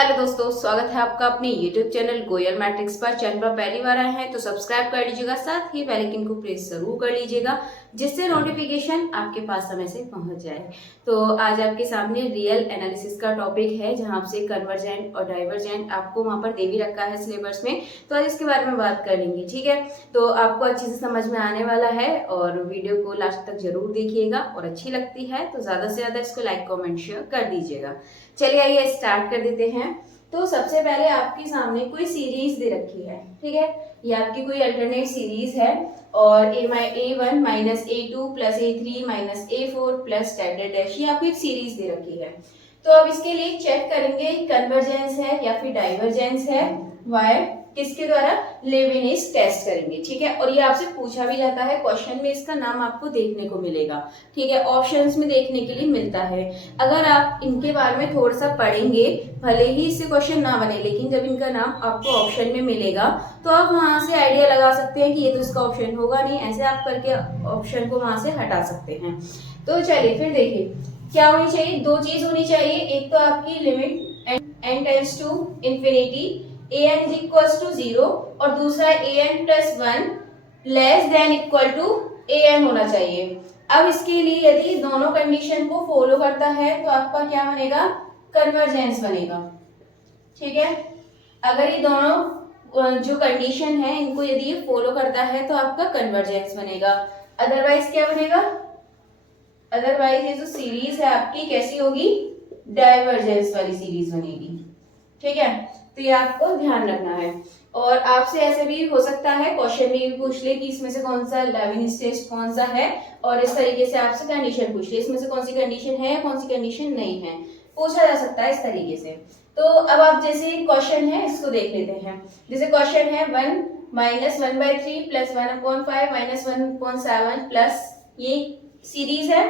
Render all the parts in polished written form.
Hello दोस्तों, स्वागत है आपका अपने YouTube चैनल गोयल मैट्रिक्स पर। चैनल पर पहली बार आए हैं तो सब्सक्राइब कर लीजिएगा, साथ ही बेल आइकन को प्रेस जरूर कर लीजिएगा जिससे नोटिफिकेशन आपके पास समय से पहुंच जाए। तो आज आपके सामने रियल एनालिसिस का टॉपिक है, जहां से कन्वर्जेंट और डाइवर्जेंट आपको वहां पर दे भी रखा है सिलेबस में। तो आज इसके बारे में बात कर लेंगे, ठीक है। तो आपको अच्छे से समझ में आने वाला है और वीडियो को लास्ट तक जरूर देखिएगा, और अच्छी लगती है तो ज्यादा से ज्यादा इसको लाइक कमेंट शेयर कर दीजिएगा। चलिए आइए स्टार्ट कर देते हैं। तो सबसे पहले आपके सामने कोई सीरीज दे रखी है, ठीक है। ये आपकी कोई अल्टरनेट सीरीज है और a1 minus a2 plus a3 minus a4 plus dash dash, ये आपको एक सीरीज दे रखी है। तो अब इसके लिए चेक करेंगे कन्वर्जेंस है या फिर डाइवर्जेंस है। वाई किसके द्वारा? लेविनिस टेस्ट करेंगे, ठीक है। और ये आपसे पूछा भी जाता है क्वेश्चन में, इसका नाम आपको देखने को मिलेगा, ठीक है। ऑप्शंस में देखने के लिए मिलता है। अगर आप इनके बारे में थोड़ा सा पढ़ेंगे, भले ही इससे क्वेश्चन ना बने, लेकिन जब इनका नाम आपको ऑप्शन में मिलेगा तो आप वहां से आइडिया लगा सकते हैं कि ये तो इसका ऑप्शन होगा नहीं, ऐसे आप करके ऑप्शन को वहां से हटा सकते हैं। तो चलिए फिर देखिए क्या होनी चाहिए। दो चीज होनी चाहिए, एक तो आपकी limit n tends to infinity an is equals to 0 और दूसरा an plus 1 less than equal to an होना चाहिए। अब इसके लिए यदि दोनों कंडीशन को फॉलो करता है तो आपका क्या बनेगा? कन्वर्जेंस बनेगा, ठीक है। अगर ये दोनों जो कंडीशन है इनको यदि ये फॉलो करता है तो आपका कन्वर्जेंस बनेगा। अदरवाइज क्या बनेगा? अदरवाइज ये जो सीरीज है आपकी कैसी होगी? डाइवर्जेंस वाली सीरीज बनेगी, ठीक है। तो ये आपको ध्यान रखना है। और आपसे ऐसे भी हो सकता है क्वेश्चन में भी पूछ ले कि इसमें से कौन सा लेविनिस टेस्ट कौन सा है, और इस तरीके से आपसे कंडीशन पूछ ले इसमें से कौन सी कंडीशन है कौन सी कंडीशन नहीं है, पूछा जा सकता है इस तरीके से। तो अब आप जैसे क्वेश्चन है इसको देख लेते हैं। जैसे क्वेश्चन है 1 माइनस 1/3 प्लस 1/5 माइनस 1/7 प्लस, ये सीरीज है।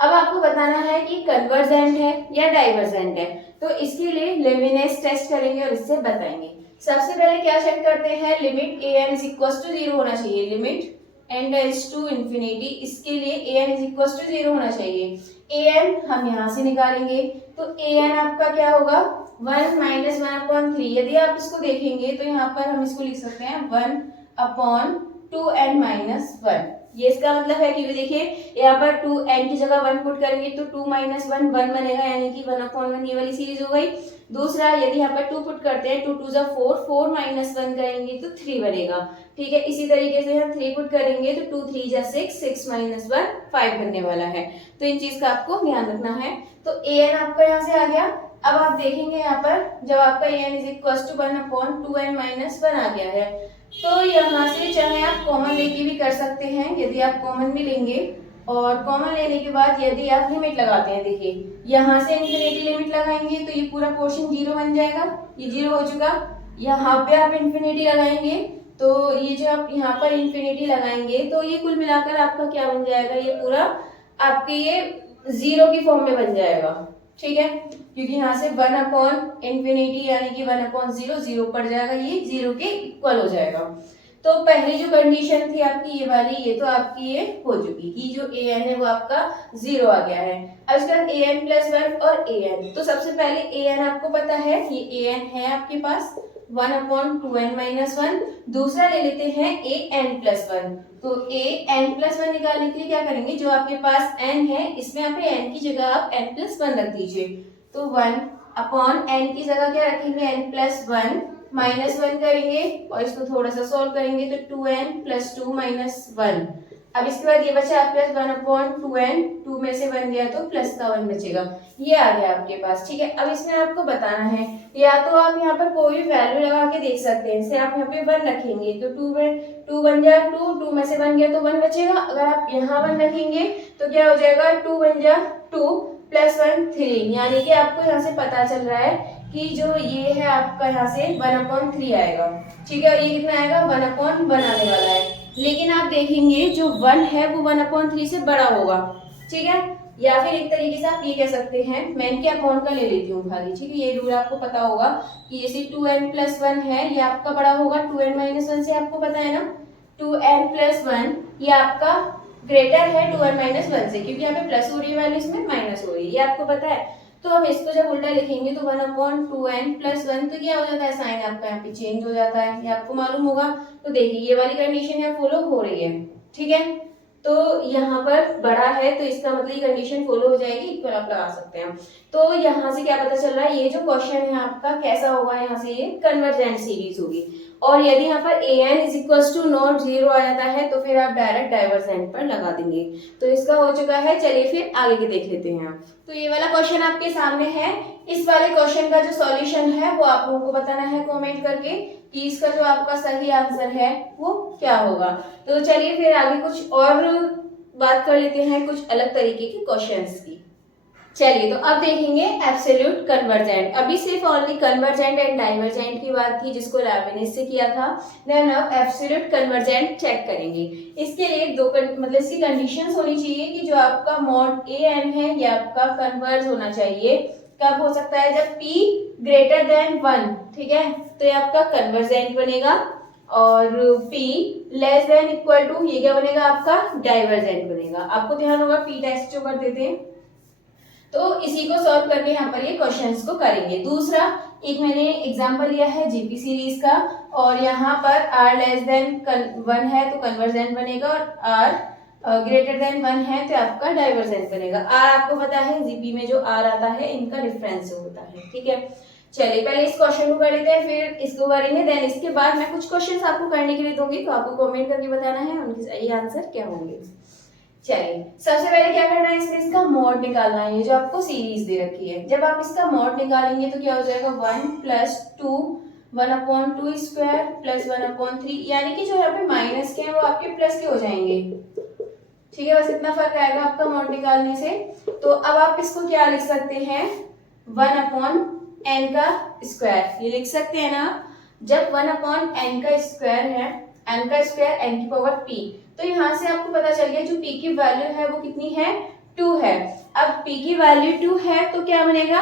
अब आपको बताना है कि कन्वर्जेंट है या डाइवर्जेंट है। तो इसके लिए लेविनिस टेस्ट करेंगे और इससे बताएंगे। सबसे पहले क्या चेक करते हैं? Limit an is equals to 0 होना चाहिए। Limit n tends to infinity, इसके लिए an is equals to 0 होना चाहिए। an हम यहाँ से निकालेंगे तो an आपका क्या होगा? 1 माइनस 1/3। यदि आप इसको देखेंगे तो यहाँ पर हम इसको लिख सकते हैं 1/2n माइनस 1। ये इसका मतलब है कि देखिए यहाँ पर 2n की जगह 1 पुट करेंगे तो 2 माइनस 1 1 बनेगा, यानी कि 1/1 ये वाली सीरीज हो गई। दूसरा यदि यहाँ पर 2 पुट करते हैं 2 2 जा 4, 4 माइनस 1 करेंगे तो 3 बनेगा, ठीक है। इसी तरीके से हम 3 पुट करेंगे तो 2 3 जा 6, 6 माइनस 1 5 बनने वाला है। तो इन चीज का आपको ध्यान रखना है। तो an आपका यहाँ से आ गया। अब आप देखेंगे यहाँ पर जब आपका an is equal to 1/2n minus 1 आ गया है, तो यहाँ से चाहे आप कॉमन लेके भी कर सकते हैं। यदि आप कॉमन भी लेंगे और कॉमन लेने के बाद यदि आप लिमिट लगाते हैं, देखिए यहाँ से इंफिनिटी लिमिट लगाएंगे तो ये पूरा पोर्शन 0 बन जाएगा, ये 0 हो चुका। यहाँ पे आप इंफिनिटी लगाएंगे तो ये जो आप यहाँ पर इंफिनिटी लगाएंगे तो ये कुल मिलाकर आपका क्या बन जाएगा? ये पूरा आपके ये 0 की फॉर्म में बन जाएगा, ठीक है। क्योंकि यहाँ से 1/इंफिनिटी यानी कि 1/0 0 पड़ जाएगा, ये 0 के इक्वल हो जाएगा। तो पहली जो कंडीशन थी आपकी ये वाली, ये तो आपकी ये हो चुकी कि जो an है वो आपका 0 आ गया है। अब इसके बाद an प्लस 1 और an। तो सबसे पहले an आपको पता है, ये an है आपके पास 1/2n माइनस 1। दूसरा ले लेते हैं an प्लस 1। तो an प्लस 1 निकालने के लिए क्या करेंगे? जो आपके पास n है इसमें यहाँ पे n की जगह आप n प्लस 1 रख दीजिए। तो 1/n की जगह क्या रखेंगे? n प्लस 1 माइनस 1 करेंगे और इसको थोड़ा सा सॉल्व करेंगे तो 2n प्लस 2 माइनस 1। अब इसके बाद ये बचा आपके पास 1/2n, 2 में से 1 गया तो प्लस का 1 बचेगा, ये आ गया आपके पास, ठीक है। अब इसमें आपको बताना है, या तो आप यहाँ पर कोई भी वैल्यू लगा के देख सकते हैं। जैसे आप यहाँ पे 1 रखेंगे तो 2 बन जाए 2, 2 में से 1 गया तो 1 बचेगा। अगर आप यहाँ 1 रखेंगे तो क्या हो जाएगा? 2 बन जा 2 प्लस 1 3, यानी कि आपको यहाँ से पता चल रहा है कि जो ये है आपका यहाँ से 1/3 आएगा, ठीक है। और ये कितना आएगा? 1/1 आने वाला है। लेकिन आप देखेंगे जो 1 है वो 1/3 से बड़ा होगा, ठीक है। या फिर एक तरीके से आप ये कह सकते हैं, मैं इनके अकाउंट का ले लेती हूँ खाली, ठीक है। ये रूल आपको पता होगा कि जैसे 2n प्लस 1 है ये आपका बड़ा होगा 2n माइनस 1 से, आपको पता है ना। 2n प्लस 1 ये आपका ग्रेटर है 2n माइनस 1 से, क्योंकि यहाँ पे प्लस हो रही है वैल्यू, इसमें माइनस हो रही है, ये आपको पता है। तो हम इसको जब उल्टा लिखेंगे तो 1/2n + 1, तो क्या हो जाता है, साइन आपका यहाँ पे चेंज हो जाता है, ये आपको मालूम होगा। तो देखिए ये वाली कंडीशन यहाँ फॉलो हो रही है, ठीक है। तो यहाँ पर बड़ा है तो इसका मतलब ये कंडीशन फॉलो हो जाएगी, इक्वल आप लगा सकते हैं। तो यहाँ से क्या पता चल रहा है, ये जो क्वेश्चन है आपका कैसा होगा, यहाँ से ये कन्वर्जेंट सीरीज होगी। और यदि यहाँ पर an = नॉट 0 आ जाता है तो फिर आप डायरेक्ट डाइवर्जेंट पर लगा देंगे। तो इसका हो चुका है, चलिए फिर आगे के देख लेते हैं आप। तो ये वाला क्वेश्चन आपके सामने है, इस वाले क्वेश्चन का जो सॉल्यूशन है वो आप लोगों को बताना है कमेंट करके कि इसका जो आपका सही आंसर है वो क्या होगा। तो चलिए फिर आगे कुछ और बात कर लेते हैं, कुछ अलग तरीके के क्वेश्चंस की। चलिए तो अब देखेंगे एब्सोल्यूट कन्वर्जेंट। अभी सिर्फ ओनली कन्वर्जेंट एंड डाइवर्जेंट की बात थी जिसको लेविनिस से किया था। देन अब एब्सोल्यूट कन्वर्जेंट चेक करेंगे। इसके लिए मतलब इसकी कंडीशंस होनी चाहिए कि जो आपका मॉड an है ये आपका कन्वर्ज होना चाहिए। कब हो सकता है, जब p ग्रेटर देन 1, ठीक है, तो ये आपका कन्वर्जेंट बनेगा। और p less than equal to, ये क्या बनेगा आपका डाइवर्जेंट बनेगा। आपको ध्यान होगा p टेस्ट जो कर देते हैं, तो इसी को सॉल्व करके यहाँ पर ये क्वेश्चंस को करेंगे। दूसरा एक मैंने एग्जांपल लिया है जीपी सीरीज का, और यहाँ पर r लेस देन 1 है तो कन्वर्जेंट बनेगा, और r ग्रेटर देन 1 है तो आपका डाइवर्जेंट बनेगा। r आपको पता है जीपी में जो r आता है इनका डिफरेंस होता है, ठीक है। चलिए पहले इस क्वेश्चन को कर लेते हैं, फिर इसको करेंगे, देन इसके बाद मैं कुछ क्वेश्चंस आपको करने के लिए दूंगी, तो आपको कमेंट करके बताना है उनके सही आंसर क्या होंगे। चलिए सबसे पहले क्या करना है, इसमें इसका मॉड निकालना है। ये जो आपको सीरीज दे रखी है, जब आप इसका मॉड निकालेंगे तो क्या हो जाएगा, 1 + 2 1/2 स्क्वायर प्लस 1/3, यानी कि जो यहाँ पे माइनस के हैं वो आपके प्लस के हो जाएंगे, ठीक है। बस इतना फर्क आएगा आपका मॉड निकालने से। तो अब आप इसको क्या लिख सकते हैं, 1/n का स्क्वायर, ये लिख सकते हैं ना। जब 1/n का स्क्वायर है, n का स्क्वायर n की पावर p, तो यहाँ से आपको पता चल गया जो p की वैल्यू है वो कितनी है, 2 है। अब p की वैल्यू 2 है तो क्या बनेगा,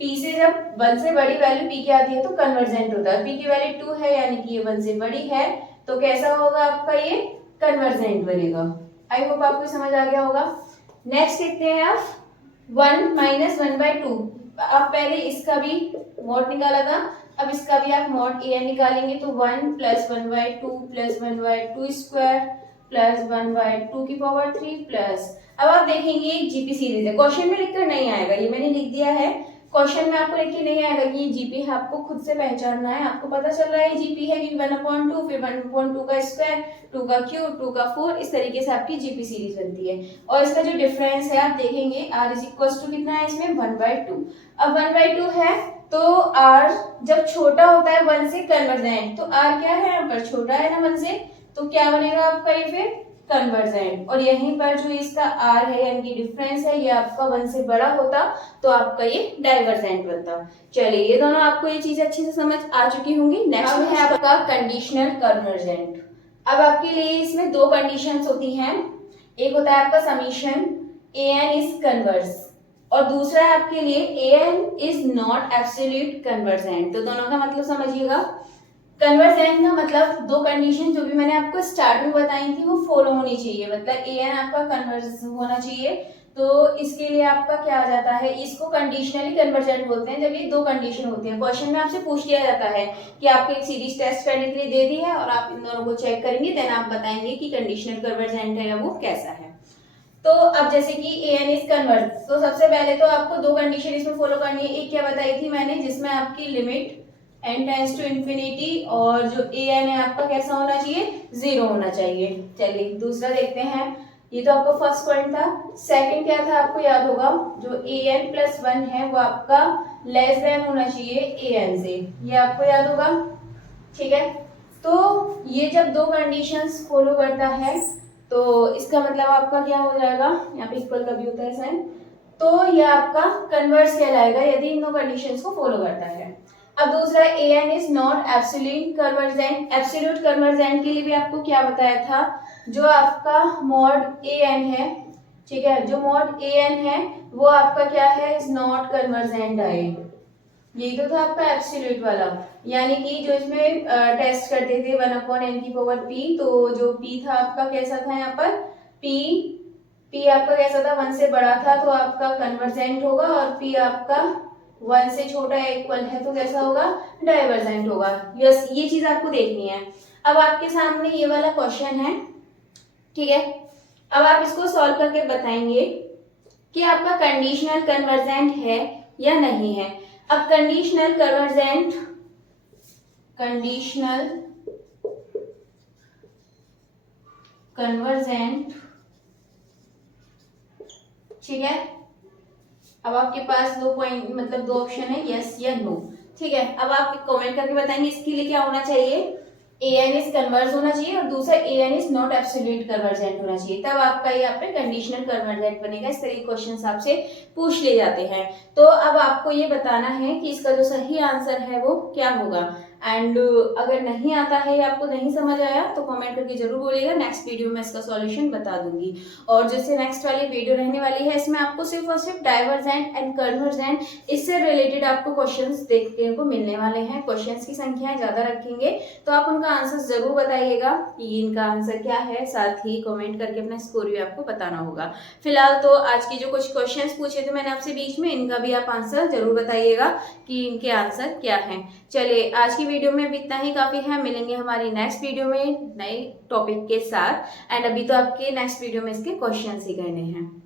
p से जब 1 से बड़ी वैल्यू p की आती है तो कन्वर्जेंट होता है। p की वैल्यू 2 है यानी कि ये 1 से बड़ी है, तो कैसा होगा आपका, ये कन्वर्जेंट बनेगा। आई होप आपको समझ आ गया होगा। नेक्स्ट देखते हैं आप 1 - 1/2। आप पहले इसका भी मॉड निकाला था, अब इसका भी आप मॉड an निकालेंगे तो 1 + 1/2 + 1/2 स्क्वायर प्लस 1/2 की पावर 3 प्लस। अब आप देखेंगे एक जीपी सीरीज है, क्वेश्चन में लिखकर नहीं आएगा, ये मैंने लिख दिया है। क्वेश्चन में आपको लिख के नहीं आएगा कि ये जीपी है, आपको खुद से पहचानना है। आपको पता चल रहा है जीपी है कि 1/2, फिर 1/2 का स्क्वायर, 2 का क्यूब, 2 का 4, इस तरीके से आपकी जीपी सीरीज बनती है। और इसका जो डिफरेंस है आप देखेंगे r = कितना है इसमें, 1/2। अब 1/2 है तो r जब छोटा होता है 1 से कन्वर्जेंट, तो r क्या है यहाँ पर, छोटा है ना 1 से, तो क्या बनेगा आपका ये फिर कन्वर्जेंट। और यहीं पर जो इसका r है यानी कि डिफरेंस है, ये आपका 1 से बड़ा होता तो आपका ये डाइवर्जेंट बनता। चलिए ये दोनों आपको ये चीज अच्छे से समझ आ चुकी होंगी। नेक्स्ट है आपका कंडीशनल कन्वर्जेंट। अब आपके लिए इसमें दो कंडीशंस होती हैं, एक होता है आपका समीशन an इज कन्वर्स, और दूसरा है आपके लिए an is not absolute convergent. तो दोनों का मतलब समझिएगा। कन्वर्जेंट का मतलब दो कंडीशन जो भी मैंने आपको स्टार्ट में बताई थी वो फॉलो होनी चाहिए, मतलब an आपका कन्वर्स होना चाहिए। तो इसके लिए आपका क्या आ जाता है, इसको कंडीशनली कन्वर्जेंट बोलते हैं जब ये दो कंडीशन होती है। क्वेश्चन में आपसे पूछ लिया जाता है कि आपको एक सीरीज टेस्ट करने के लिए दे दी है और आप इन दोनों को चेक करेंगे, देन आप बताएंगे कि कंडीशनल कन्वर्जेंट है या वो कैसा है। तो अब जैसे कि an इज कन्वर्स, तो सबसे पहले तो आपको दो कंडीशन इसमें फॉलो करनी है। एक क्या बताई थी मैंने, जिसमें आपकी limit n tends to infinity और जो an है आपका कैसा होना चाहिए, 0 होना चाहिए। चलिए दूसरा देखते हैं, ये तो आपका फर्स्ट पॉइंट था। सेकंड क्या था आपको याद होगा, जो an + 1 है वो आपका लेस देन होना चाहिए an से, ये आपको याद होगा, ठीक है। तो ये जब दो कंडीशंस फॉलो करता है तो इसका मतलब आपका क्या हो जाएगा, यहाँ पे इक्वल का भी होता है साइन, तो ये आपका कन्वर्स कहलाएगा यदि इन दो कंडीशंस को फॉलो करता है। अब दूसरा an is not absolute convergent. Absolute convergent के लिए भी आपको क्या बताया था, जो आपका मॉड an है, ठीक है, जो मॉड an है वो आपका क्या है, इज नॉट कन्वर्जेंट है। यही तो था आपका एब्सोल्यूट वाला, यानी कि जो इसमें टेस्ट करते थे 1/n की पावर p, तो जो p था आपका कैसा था यहाँ पर, p P आपका कैसा था, 1 से बड़ा था तो आपका कन्वर्जेंट होगा, और P आपका 1 से छोटा या इक्वल है तो कैसा होगा, डाइवर्जेंट होगा। यस, ये चीज आपको देखनी है। अब आपके सामने ये वाला क्वेश्चन है, ठीक है। अब आप इसको सॉल्व करके बताएंगे कि आपका कंडीशनल कन्वर्जेंट है या नहीं है। अब कंडीशनल कन्वर्जेंट, ठीक है। अब आपके पास दो पॉइंट मतलब दो ऑप्शन है, यस या नो, ठीक है। अब आप कमेंट करके बताएंगे इसके लिए क्या होना चाहिए, an इज कन्वर्ज होना चाहिए और दूसरा an is not absolute convergent होना चाहिए, तब आपका यहाँ पे कंडीशनल कन्वर्जेंट बनेगा। इस तरह के क्वेश्चन आपसे पूछ ले जाते हैं। तो अब आपको ये बताना है कि इसका जो सही आंसर है वो क्या होगा। एंड अगर नहीं आता है या आपको नहीं समझ आया तो कमेंट करके जरूर बोलिएगा, नेक्स्ट वीडियो में इसका सॉल्यूशन बता दूंगी। और जैसे नेक्स्ट वाली वीडियो रहने वाली है, इसमें आपको सिर्फ और सिर्फ डाइवर्जेंट एंड कन्वर्जेंट इससे रिलेटेड आपको क्वेश्चंस देखने को मिलने वाले हैं। क्वेश्चंस की संख्याएं ज्यादा रखेंगे तो आप उनका आंसर जरूर बताइएगा कि इनका आंसर क्या है, साथ ही कमेंट करके अपना स्कोर भी आपको बताना होगा। फिलहाल तो आज की जो कुछ क्वेश्चंस पूछे थे मैंने आपसे बीच में, इनका भी आप आंसर जरूर बताइएगा कि इनके आंसर क्या हैं। चलिए, आज की वीडियो में भी इतना ही काफी है। मिलेंगे हमारी नेक्स्ट वीडियो में नए टॉपिक के साथ। एंड अभी तो आपके नेक्स्ट वीडियो में इसके क्वेश्चंस ही करने हैं।